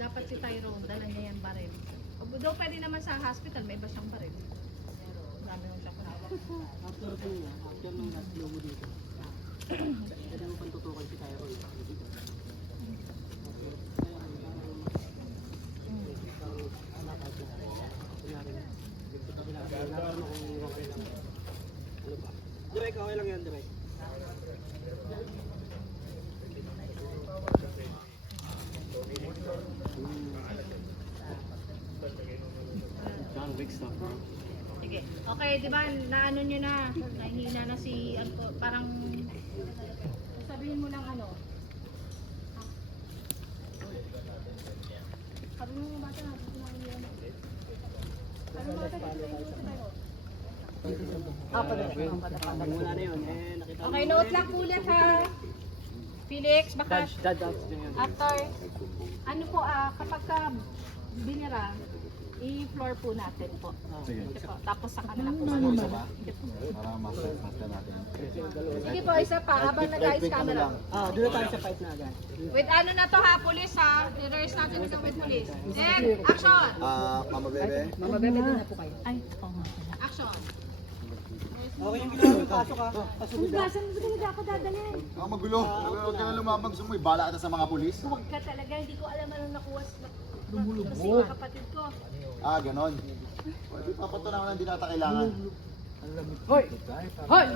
Dapat si Tyrone, dala niya yan baril. Daw pwede naman sa hospital, may iba siyang baril. Pero dami mo siya kunat. After po niya, after nung nag-blow mo dito. Pwede mo pang tutukan si Tyrone. Direk, okay lang yan, direk. John Wick stuff, bro. Sige. Okay, di ba, naano nyo na, nahihina na si, parang, sabihin mo lang ano. Sabi mo bata na, ano bata na, Muna na yun, nakita mo. okay, note lang ulit ha. Felix, baka Dad out na yun. after, ano po, kapag ka binira, i-floor po natin po. Sige. Sige po. Tapos sa kanila po. Isa ba? Para master natin. Sige po, isa pa, habang nag-ayos camera. Doon na tayo sa fight na agad. With ano na to ha, police ha? I-rehearse natin ito with police. Then, action! Mama Bebe. Mama, bebe din na po kayo. Ay, action! Okay yung ginawa mo, pasok ka. Pasok ka. Saan mo talaga ako dadalhin? Ang magulo. Huwag ka na lumabag sumoy. Bala ka sa mga pulis. Huwag ka talaga, hindi ko alam anong nakuha kasi mga kapatid ko. Ganon. Pwede papatunaw na hindi nata kailangan. Hoy! Hoy!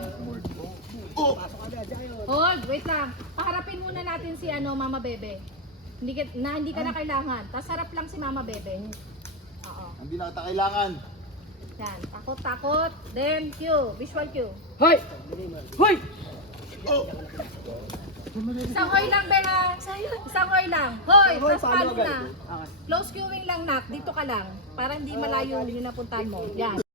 Hold, wait lang. Paharapin muna natin si Mama Bebe. Hindi ka na kailangan. Tapos harap lang si Mama Bebe. Oo. Hindi nata kailangan. Yan, takot. Then, cue. Visual cue. Hoy! Hoy! Isang oy lang, Benga. Isang oy lang. Hoy, tapos paano palo agad? na. Okay. Close queuing lang, Nak. Dito ka lang. Para hindi malayo yung napuntahan mo. Yan.